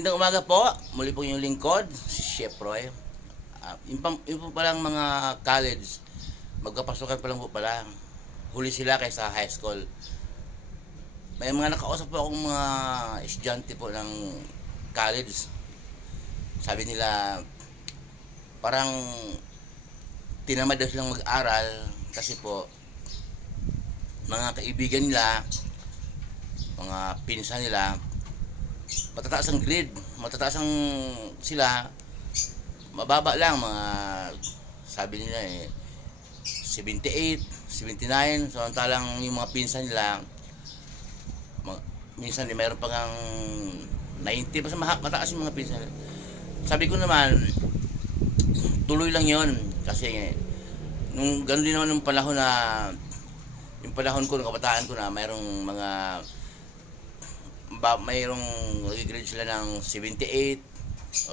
Magandang umaga po. Muli po yung lingkod, si Chef Roy. Yung po palang mga college, magkapasukan pa lang po pala. Huli sila kaysa high school. May mga nakausap po akong mga estudyante po ng college. Sabi nila, parang tinamad daw silang mag-aral kasi po mga kaibigan nila, mga pinsan nila, matataas ang grade, matataas ang sila, mababa lang, mga sabi nila 78, 79, samantalang yung mga pinsan nila, minsan mayroon pa ngang 90, basta mataas yung mga pinsan. Sabi ko naman, tuloy lang yon kasi nung gano'n din naman yung panahon na, yung panahon ko, ng kabataan ko na mayroong mayroong nag-grade sila ng 78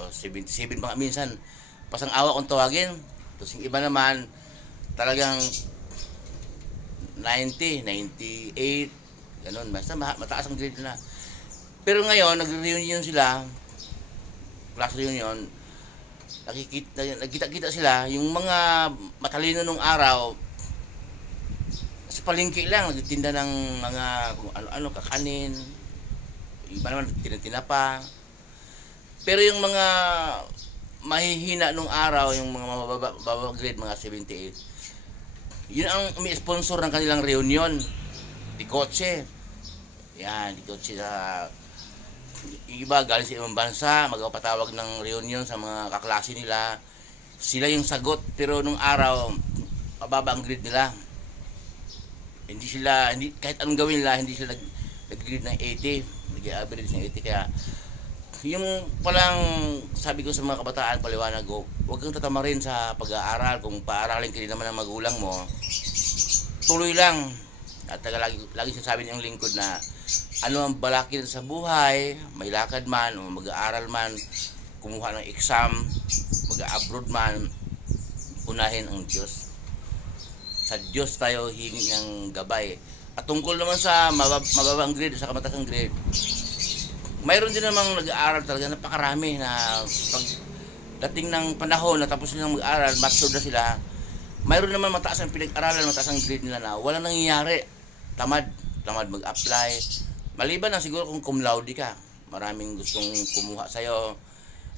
o 77 pa minsan, pasang awa kung tawagin. Tapos yung iba naman talagang 90, 98, ganun, basta mataas ang grade na. Pero ngayon nagre-reunion sila, class reunion, nagkita-kita sila, yung mga matalino nung araw sa palengke lang nagtitinda ng mga kung ano-ano, kakanin, iba naman tinapa. Pero yung mga mahihina nung araw, yung mga mababa grade, mga 78, yun ang umi-sponsor ng kanilang reunion. Di kotse. Yan, di kotse sa yung iba galing sa ibang bansa, magpapatawag ng reunion sa mga kaklase nila. Sila yung sagot, pero nung araw mababa ang grade nila. Hindi kahit anong gawin nila, hindi sila nag-grade ng 80, nag-average ng 80. Kaya yung palang sabi ko sa mga kabataan, paliwanag ko, huwag kang tatamarin sa pag-aaral. Kung paaralin ka din naman ng magulang mo, tuloy lang. At lagi sinasabi niyang lingkod na ano ang balakin sa buhay, may lakad man o mag-aaral man, kumuha ng exam, mag-abroad man, unahin ang Diyos. Sa Diyos tayo hingi ng gabay. At tungkol naman sa mababang grade, sa kamataas grade, mayroon din namang nag-aaral talaga, napakarami na pagdating ng panahon na tapos nilang mag-aaral, master na sila, mayroon naman mataas ang pinag-aralan, mataas ang grade nila na walang nangyayari, tamad mag-apply. Maliban na siguro kung cum laude ka, maraming gustong kumuha sa'yo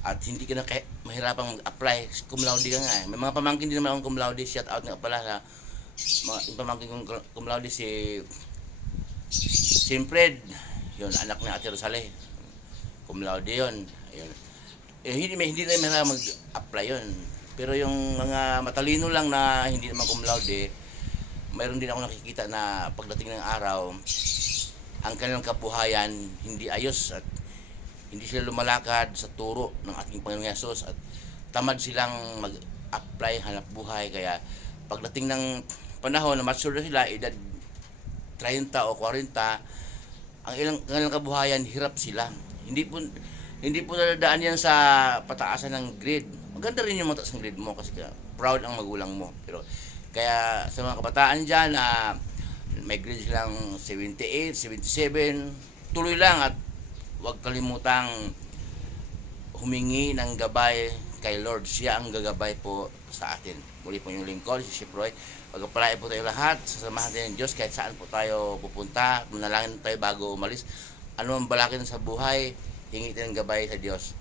at hindi ka na mahirapang mag-apply, cum laude ka nga. May mga pamangkin din naman akong cum laude, shout out nga pala sa yung pamangkin kong cum laude, si Simpred, yun, anak ni Ate Rosale, cum laude yun. Ayun. Hindi na mahirap mag-apply yun. Pero yung mga matalino lang na hindi naman cum laude, mayroon din ako nakikita na pagdating ng araw, ang kanilang kabuhayan hindi ayos at hindi sila lumalakad sa turo ng ating Panginoong Hesus at tamad silang mag-apply, hanap buhay. Kaya pagdating ng panahon na mature na sila, edad 30 o 40, ang kanilang kabuhayan, hirap sila. Hindi po nadadaan yan sa pataasan ng grade. Maganda rin yung mataas ng grade mo kasi proud ang magulang mo. Pero kaya sa mga kabataan dyan, may grade silang 78, 77, tuloy lang at huwag kalimutang humingi ng gabay kay Lord. Siya ang gagabay po sa atin. Muli po yung lingkod, si Chef Roy. Pagpapalaya po tayo lahat, sasamahan tayo ng Diyos kahit saan po tayo pupunta. Manalangin tayo bago umalis. Ano ang balakin sa buhay, hingi tayo ng gabay sa Diyos.